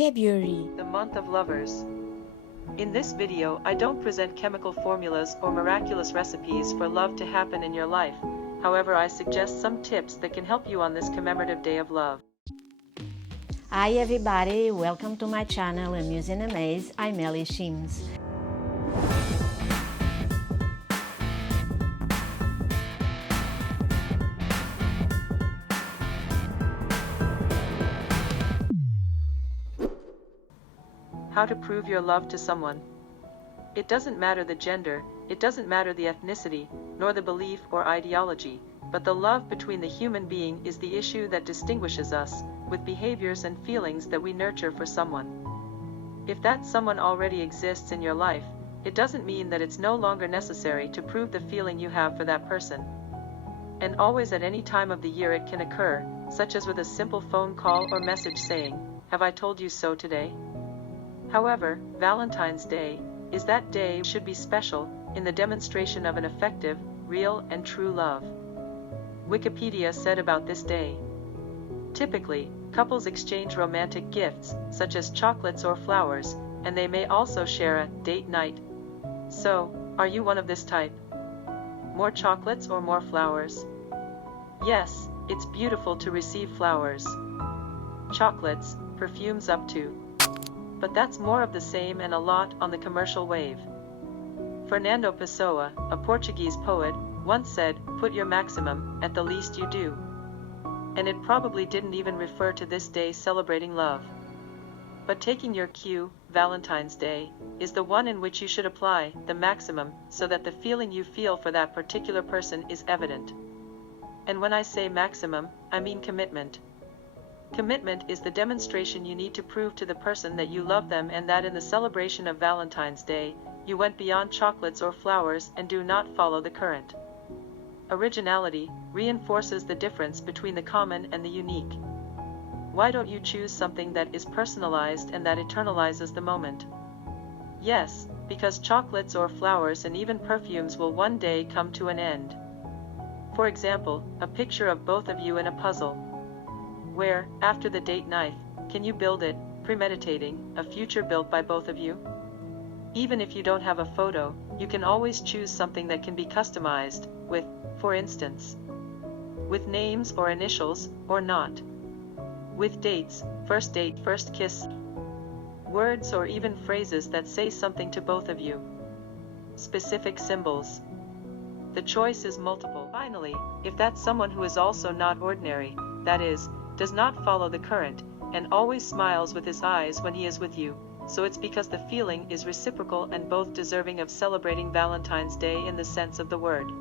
February. The month of lovers. In this video, I don't present chemical formulas or miraculous recipes for love to happen in your life. However, I suggest some tips that can help you on this commemorative day of love. Hi everybody, welcome to my channel Amuse and Amaze. I'm Ellie Shims. How to prove your love to someone. It doesn't matter the gender, it doesn't matter the ethnicity, nor the belief or ideology, but the love between the human being is the issue that distinguishes us, with behaviors and feelings that we nurture for someone. If that someone already exists in your life, it doesn't mean that it's no longer necessary to prove the feeling you have for that person. And always at any time of the year it can occur, such as with a simple phone call or message saying, "Have I told you so today?" However, Valentine's Day is that day should be special in the demonstration of an effective, real, and true love. Wikipedia said about this day, typically, couples exchange romantic gifts, such as chocolates or flowers, and they may also share a date night. So, are you one of this type? More chocolates or more flowers? Yes, it's beautiful to receive flowers. Chocolates, perfumes up to. But that's more of the same and a lot on the commercial wave. Fernando Pessoa, a Portuguese poet, once said, "Put your maximum at the least you do." And it probably didn't even refer to this day celebrating love. But taking your cue, Valentine's Day, is the one in which you should apply the maximum so that the feeling you feel for that particular person is evident. And when I say maximum, I mean commitment. Commitment is the demonstration you need to prove to the person that you love them and that in the celebration of Valentine's Day, you went beyond chocolates or flowers and do not follow the current. Originality reinforces the difference between the common and the unique. Why don't you choose something that is personalized and that eternalizes the moment? Yes, because chocolates or flowers and even perfumes will one day come to an end. For example, a picture of both of you in a puzzle. Where, after the date night, can you build it, premeditating a future built by both of you? Even if you don't have a photo, you can always choose something that can be customized, with, for instance, with names or initials, or not. With dates, first date, first kiss, words or even phrases that say something to both of you. Specific symbols. The choice is multiple. Finally, if that's someone who is also not ordinary, that is, does not follow the current, and always smiles with his eyes when he is with you, so it's because the feeling is reciprocal and both deserving of celebrating Valentine's Day in the sense of the word.